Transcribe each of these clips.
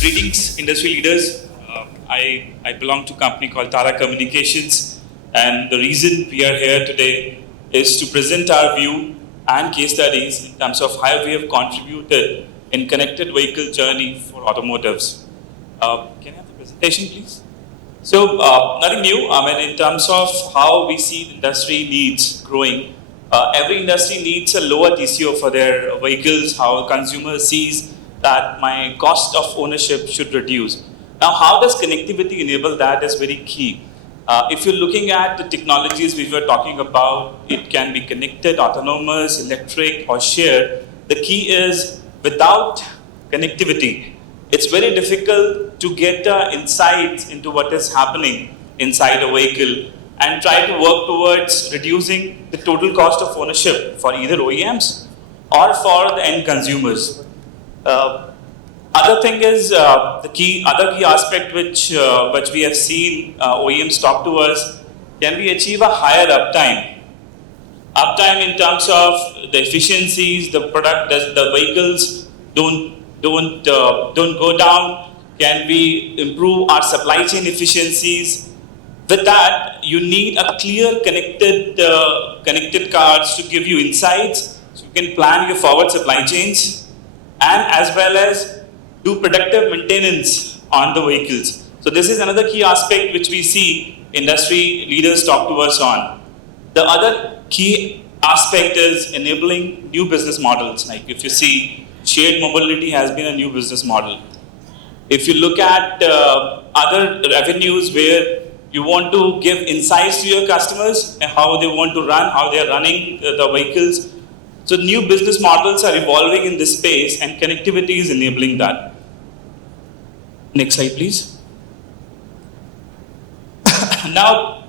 Greetings, industry leaders. I belong to a company called Tata Communications, and the reason we are here today is to present our view and case studies in terms of how we have contributed in connected vehicle journey for automotives. Can I have the presentation, please? So, nothing new. I mean, in terms of how we see the industry needs growing, every industry needs a lower TCO for their vehicles, how a consumer sees that my cost of ownership should reduce. Now, how does connectivity enable that is very key. If you're looking at the technologies we were talking about, it can be connected, autonomous, electric, or shared. The key is without connectivity, it's very difficult to get insights into what is happening inside a vehicle and try to work towards reducing the total cost of ownership for either OEMs or for the end consumers. Other thing is other key aspect which we have seen OEMs talk to us. Can we achieve a higher uptime? Uptime in terms of the efficiencies, the product, the vehicles don't go down. Can we improve our supply chain efficiencies? With that, you need a clear connected cards to give you insights, so you can plan your forward supply chains, and as well as do predictive maintenance on the vehicles. So this is another key aspect which we see industry leaders talk to us on. The other key aspect is enabling new business models. Like if you see, shared mobility has been a new business model. If you look at other revenues where you want to give insights to your customers and how they want to run, how they are running the vehicles. So new business models are evolving in this space and connectivity is enabling that. Next slide, please. Now,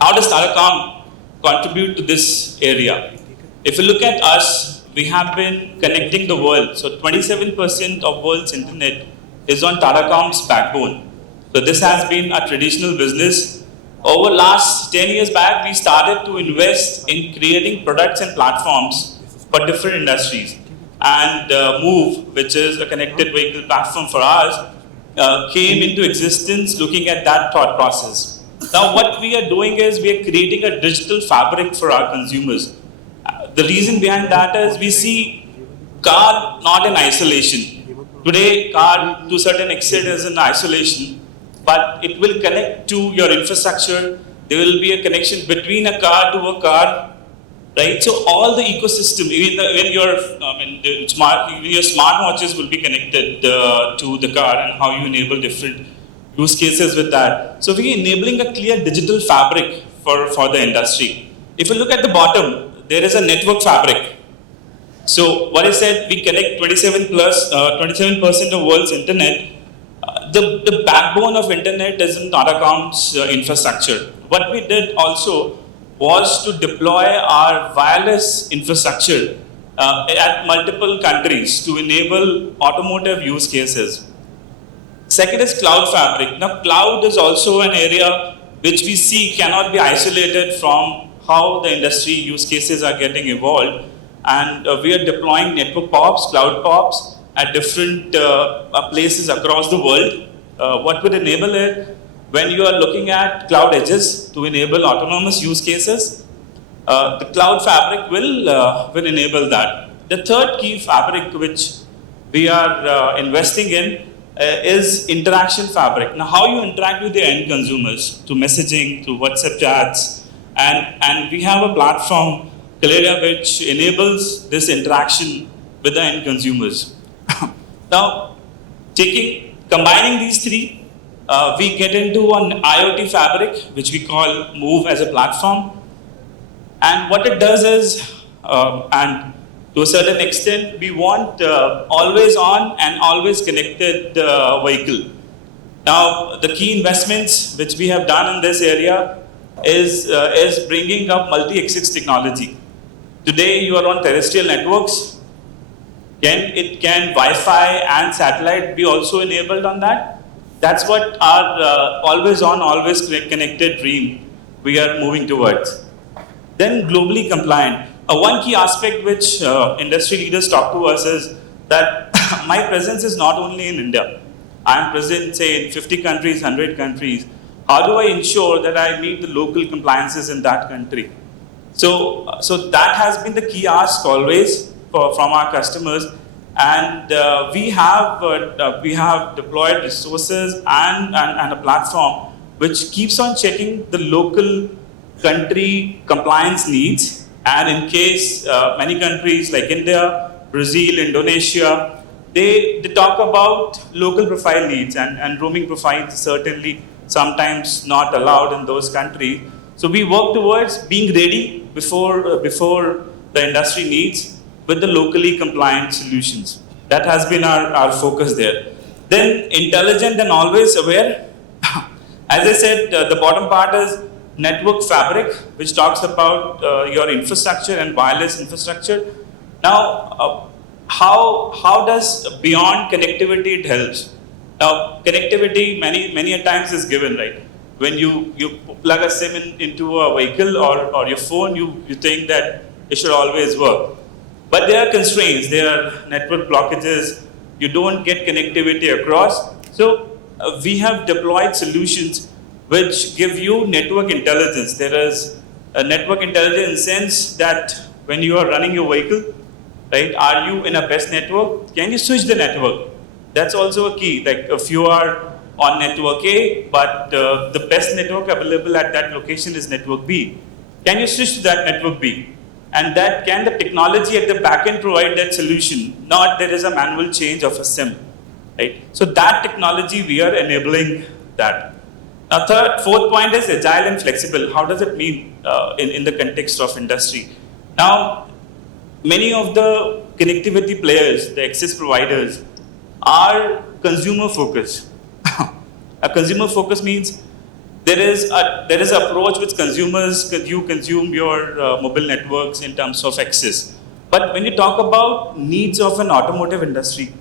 how does Tata contribute to this area? If you look at us, we have been connecting the world. So 27% of world's internet is on Tatacom's backbone. So this has been a traditional business. Over last 10 years back, we started to invest in creating products and platforms for different industries. And MOVE, which is a connected vehicle platform for us, came into existence looking at that thought process. Now what we are doing is we are creating a digital fabric for our consumers. The reason behind that is we see car not in isolation. Today, car to a certain extent is in isolation, but it will connect to your infrastructure. There will be a connection between a car to a car. Right, so all the ecosystem, even your smartwatches will be connected to the car, and how you enable different use cases with that. So we are enabling a clear digital fabric for the industry. If you look at the bottom, there is a network fabric. So what I said, we connect 27% of world's internet. The backbone of internet is in Tatacom's infrastructure. What we did also was to deploy our wireless infrastructure at multiple countries to enable automotive use cases. Second is cloud fabric. Now, cloud is also an area which we see cannot be isolated from how the industry use cases are getting evolved. And we are deploying network POPs, cloud POPs at different places across the world. What would enable it? When you are looking at cloud edges to enable autonomous use cases, the cloud fabric will enable that. The third key fabric which we are investing in is interaction fabric. Now, how you interact with the end consumers through messaging, through WhatsApp chats, and we have a platform, Caleria, which enables this interaction with the end consumers. Now, combining these three, we get into an IoT fabric, which we call MOVE as a platform. And what it does is, and to a certain extent, we want always on and always connected vehicle. Now, the key investments which we have done in this area is bringing up multi-axis technology. Today, you are on terrestrial networks. Can Wi-Fi and satellite be also enabled on that? That's what our always on, always connected dream we are moving towards. Then globally compliant. One key aspect which industry leaders talk to us is that my presence is not only in India. I'm present, say, in 50 countries, 100 countries. How do I ensure that I meet the local compliances in that country? So that has been the key ask always from our customers, and we have deployed resources and a platform which keeps on checking the local country compliance needs. And in case many countries like India, Brazil, Indonesia, they talk about local profile needs, and roaming profiles certainly sometimes not allowed in those countries. So we work towards being ready before the industry needs with the locally compliant solutions. That has been our focus there. Then intelligent and always aware. As I said, the bottom part is network fabric, which talks about your infrastructure and wireless infrastructure. Now, how does beyond connectivity it helps? Now, connectivity many a times is given, right? When you plug a SIM into a vehicle or your phone, you think that it should always work. But there are constraints, there are network blockages, you don't get connectivity across. So we have deployed solutions which give you network intelligence. There is a network intelligence in the sense that when you are running your vehicle, right, are you in a best network? Can you switch the network? That's also a key. Like if you are on network A, but the best network available at that location is network B, can you switch to that network B? And that can the technology at the back end provide that solution, not there is a manual change of a SIM, right? So that technology we are enabling that. Now fourth point is agile and flexible. How does it mean in the context of industry? Now, many of the connectivity players, the access providers, are consumer focused. A consumer focus means there is an approach which consumers, you consume your mobile networks in terms of access. But when you talk about needs of an automotive industry,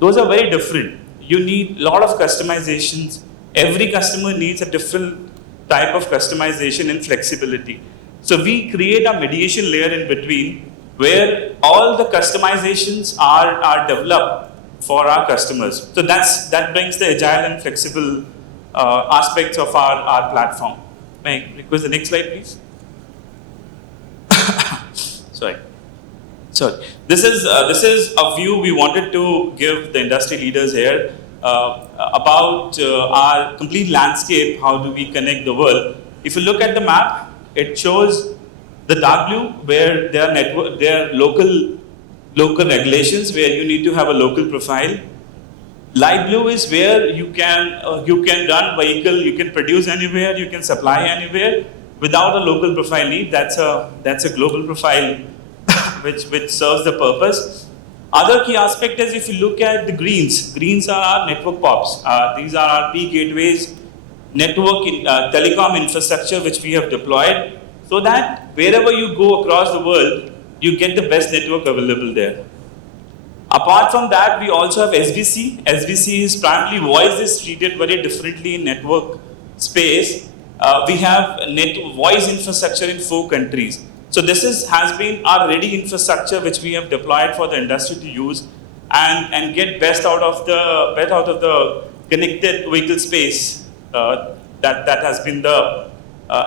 those are very different. You need a lot of customizations. Every customer needs a different type of customization and flexibility. So we create a mediation layer in between where all the customizations are developed for our customers. So that brings the agile and flexible aspects of our platform. May I request the next slide, please? Sorry. This is a view we wanted to give the industry leaders here about our complete landscape. How do we connect the world? If you look at the map, it shows the dark blue where there are local regulations where you need to have a local profile. Light blue is where you can run vehicle, you can produce anywhere, you can supply anywhere without a local profile need. That's a global profile which serves the purpose. Other key aspect is if you look at the greens are our network pops. These are our P gateways, network telecom infrastructure which we have deployed so that wherever you go across the world, you get the best network available there. Apart from that, we also have SBC. SBC is primarily voice is treated very differently in network space. We have voice infrastructure in 4 countries. So this has been our ready infrastructure which we have deployed for the industry to use and get best out of the connected vehicle space. That has been the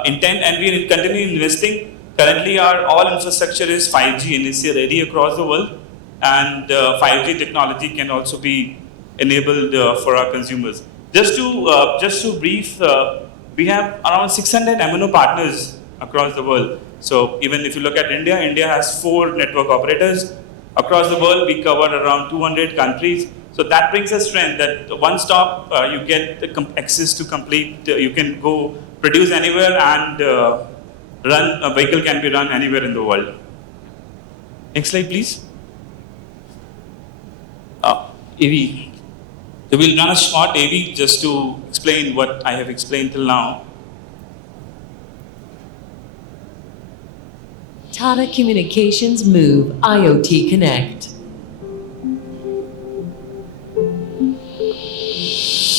intent, and we are continuing investing. Currently, our all infrastructure is 5G NSA ready across the world, and 5G technology can also be enabled for our consumers. Just to brief, we have around 600 MNO partners across the world. So even if you look at India, India has 4 network operators. Across the world, we cover around 200 countries. So that brings us strength that one stop, you get the access to complete, you can go produce anywhere and a vehicle can be run anywhere in the world. Next slide, please. AV. So we'll run a short AV just to explain what I have explained till now. Tata Communications Move IoT Connect.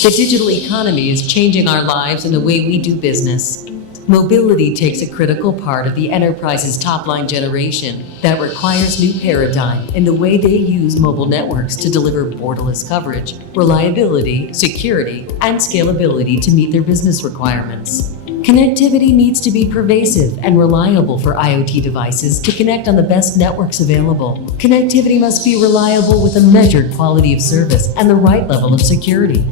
The digital economy is changing our lives and the way we do business. Mobility takes a critical part of the enterprise's top-line generation that requires new paradigm in the way they use mobile networks to deliver borderless coverage, reliability, security, and scalability to meet their business requirements. Connectivity needs to be pervasive and reliable for IoT devices to connect on the best networks available. Connectivity must be reliable with a measured quality of service and the right level of security.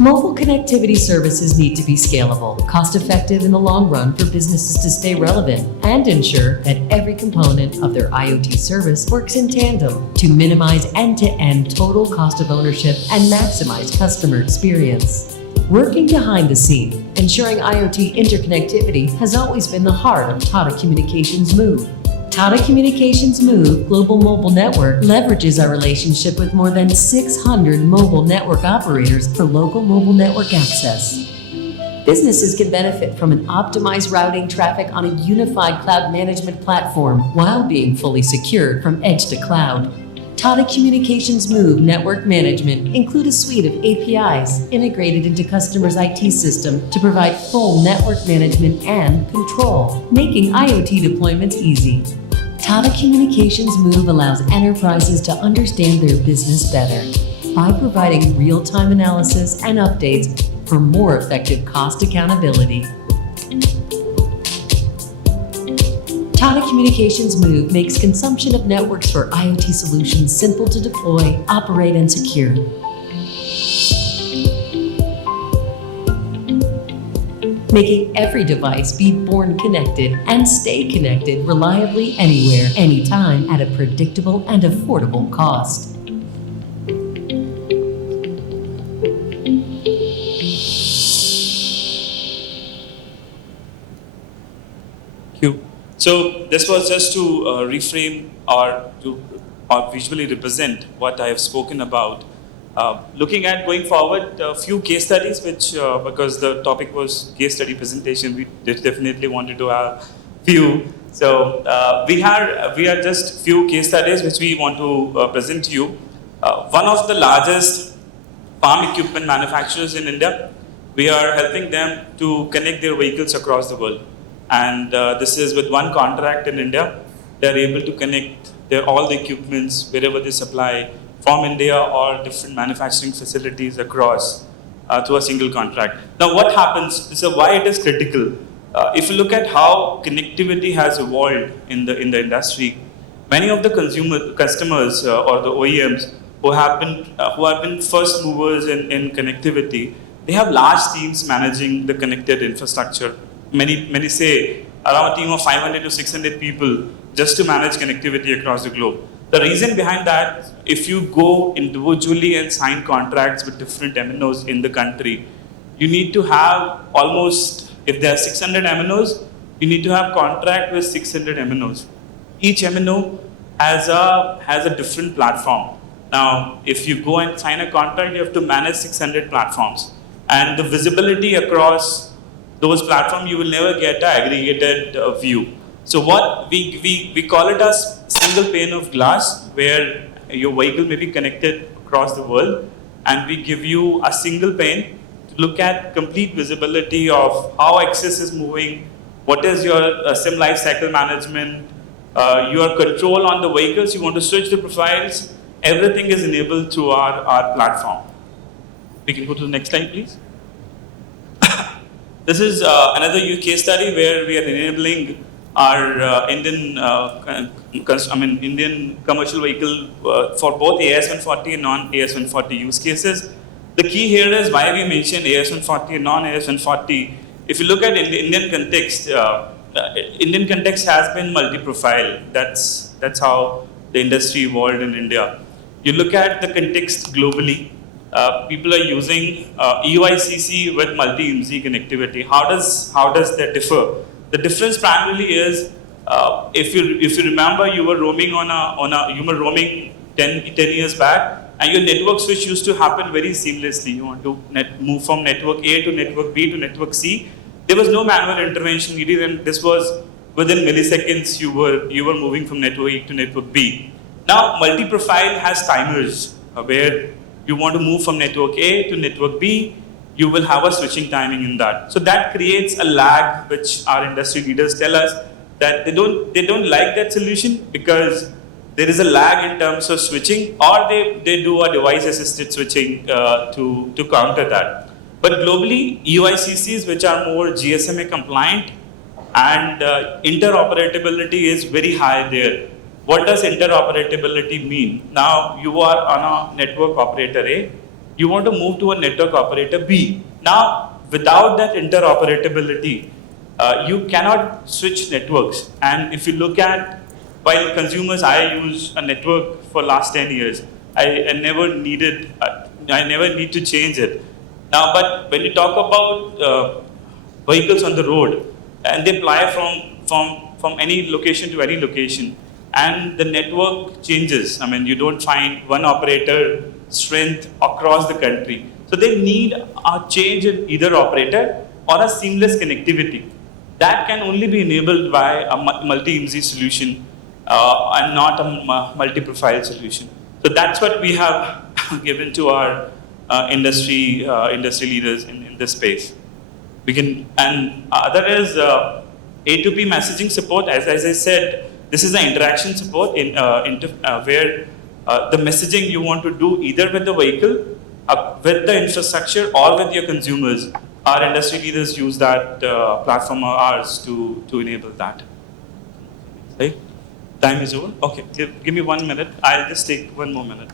Mobile connectivity services need to be scalable, cost-effective in the long run for businesses to stay relevant, and ensure that every component of their IoT service works in tandem to minimize end-to-end total cost of ownership and maximize customer experience. Working behind the scene, ensuring IoT interconnectivity has always been the heart of Tata Communications Move. Tata Communications Move Global Mobile Network leverages our relationship with more than 600 mobile network operators for local mobile network access. Businesses can benefit from an optimized routing traffic on a unified cloud management platform while being fully secured from edge to cloud. Tata Communications Move Network Management include a suite of APIs integrated into customers' IT system to provide full network management and control, making IoT deployments easy. Tata Communications Move allows enterprises to understand their business better by providing real-time analysis and updates for more effective cost accountability. Tata Communications Move makes consumption of networks for IoT solutions simple to deploy, operate, and secure. Making every device be born connected and stay connected reliably anywhere, anytime at a predictable and affordable cost. Thank you. So this was just to reframe or visually represent what I have spoken about. Looking at going forward, a few case studies, which because the topic was case study presentation, we definitely wanted to have few. So we are just few case studies which we want to present to you. One of the largest farm equipment manufacturers in India, we are helping them to connect their vehicles across the world. And this is with one contract in India. They are able to connect all the equipments wherever they supply from India or different manufacturing facilities across through a single contract. Now what happens, so why it is critical? If you look at how connectivity has evolved in the industry, many of the customers or the OEMs who have been first movers in connectivity, they have large teams managing the connected infrastructure. Many say around a team of 500 to 600 people just to manage connectivity across the globe. The reason behind that, if you go individually and sign contracts with different MNOs in the country, you need to have almost, if there are 600 MNOs, you need to have contract with 600 MNOs. Each MNO has a different platform. Now, if you go and sign a contract, you have to manage 600 platforms. And the visibility across those platforms, you will never get an aggregated view. So what we call it as single pane of glass, where your vehicle may be connected across the world, and we give you a single pane to look at complete visibility of how access is moving, what is your SIM life cycle management, your control on the vehicles, you want to switch the profiles, everything is enabled through our platform. We can go to the next slide, please. This is another case study where we are enabling our Indian commercial vehicle for both AS140 and non-AS140 use cases. The key here is why we mention AS140 and non-AS140. If you look at Indian context, Indian context has been multi-profile. That's how the industry evolved in India. You look at the context globally. People are using EUICC with multi-IMSI connectivity. How does that differ? The difference primarily is if you remember, you were roaming you were roaming 10 years back, and your network switch used to happen very seamlessly. You want to move from network A to network B to network C. There was no manual intervention needed, and this was within milliseconds. You were moving from network A to network B. Now multi-profile has timers where you want to move from network A to network B. you will have a switching timing in that. So that creates a lag, which our industry leaders tell us that they don't like that solution because there is a lag in terms of switching, or they do a device assisted switching to counter that. But globally, UICCs, which are more GSMA compliant, and interoperability is very high there. What does interoperability mean? Now you are on a network operator A, you want to move to a network operator B. Now, without that interoperability, you cannot switch networks. And if you look at, while consumers, I use a network for last 10 years. I never needed, I never need to change it. Now, but when you talk about vehicles on the road, and they fly from any location to any location, and the network changes. I mean, you don't find one operator strength across the country. So they need a change in either operator or a seamless connectivity. That can only be enabled by a multi-IMSI solution and not a multi-profile solution. So that's what we have given to our industry leaders in this space. We can, and other is A2P messaging support. As I said, this is the interaction support where the messaging you want to do either with the vehicle, with the infrastructure, or with your consumers. Our industry leaders use that platform of ours to enable that. Right? Time is over. Okay, give me 1 minute. I'll just take 1 more minute.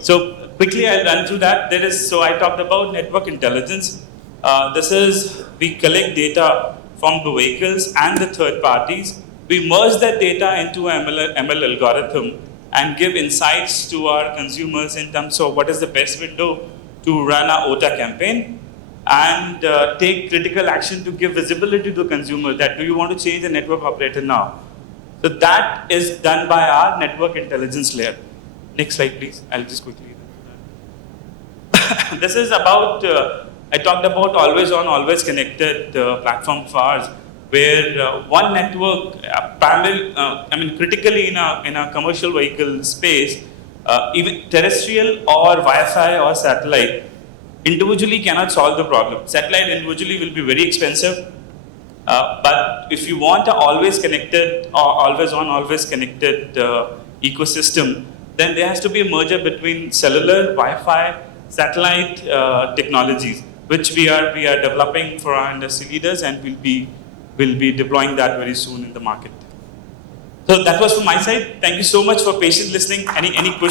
So quickly I'll run through that. So I talked about network intelligence. This is, we collect data from the vehicles and the third parties. We merge that data into an ML algorithm and give insights to our consumers in terms of what is the best window to run our OTA campaign, and take critical action to give visibility to the consumer that do you want to change the network operator now. So that is done by our network intelligence layer. Next slide, please. I'll just quickly. This is about, I talked about always on, always connected platform of ours, where one network, critically in a commercial vehicle space, even terrestrial or Wi-Fi or satellite, individually cannot solve the problem. Satellite individually will be very expensive, but if you want a always connected or always on, always connected ecosystem, then there has to be a merger between cellular, Wi-Fi, satellite technologies, which we are developing for our industry leaders, and we'll be deploying that very soon in the market. So that was from my side. Thank you so much for patient listening. Any questions?